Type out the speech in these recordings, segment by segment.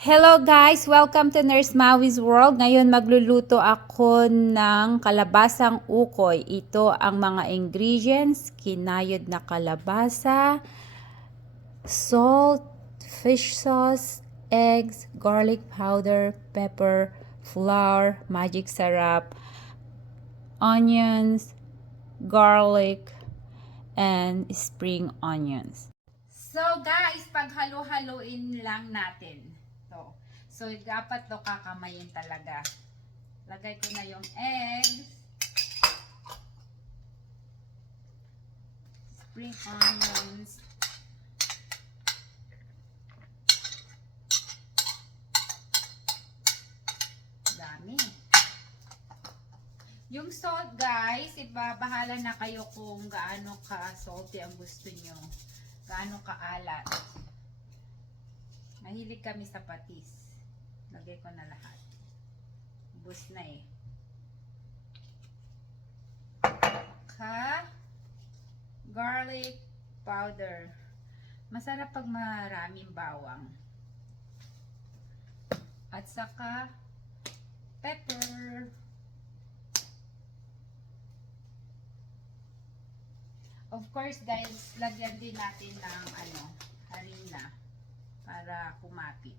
Hello guys! Welcome to Nurse Maui's World. Ngayon magluluto ako ng kalabasang ukoy. Ito ang mga ingredients: kinayod na kalabasa, salt, fish sauce, eggs, garlic powder, pepper, flour, magic sarap, onions, garlic, and spring onions. So guys, paghalo-haloin lang natin. So, dapat to kakamayin talaga. Lagay ko na yung eggs, spring onions, dami. Yung salt guys, ibabahala na kayo kung gaano ka salty ang gusto nyo. Gaano kaalat. Mahilig kami sa patis. Lagay ko na lahat. Ubus na eh. Garlic powder. Masarap pag maraming bawang. At saka pepper. Of course guys, lagyan din natin ng harina para kumapit.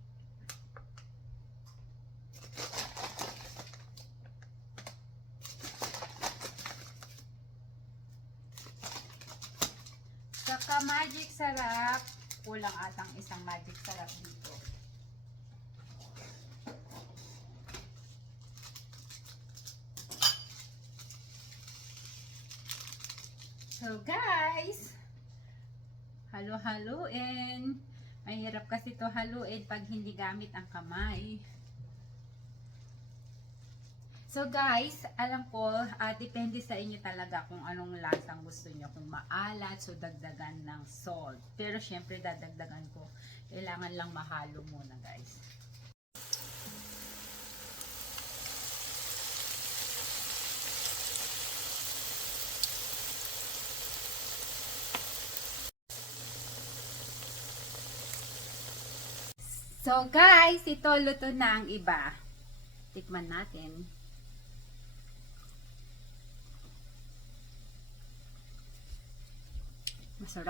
Saka magic sarap, kulang atang isang magic sarap dito. So guys, halo-haluin. Mahirap kasi to haluin pag hindi gamit ang kamay. So guys, alam ko, depende sa inyo talaga kung anong lasang gusto nyo. Kung maalat, so dagdagan ng salt. Pero syempre dadagdagan ko. Kailangan lang mahalo muna guys. So guys, ito luto na ang iba. Tikman natin. Masarap.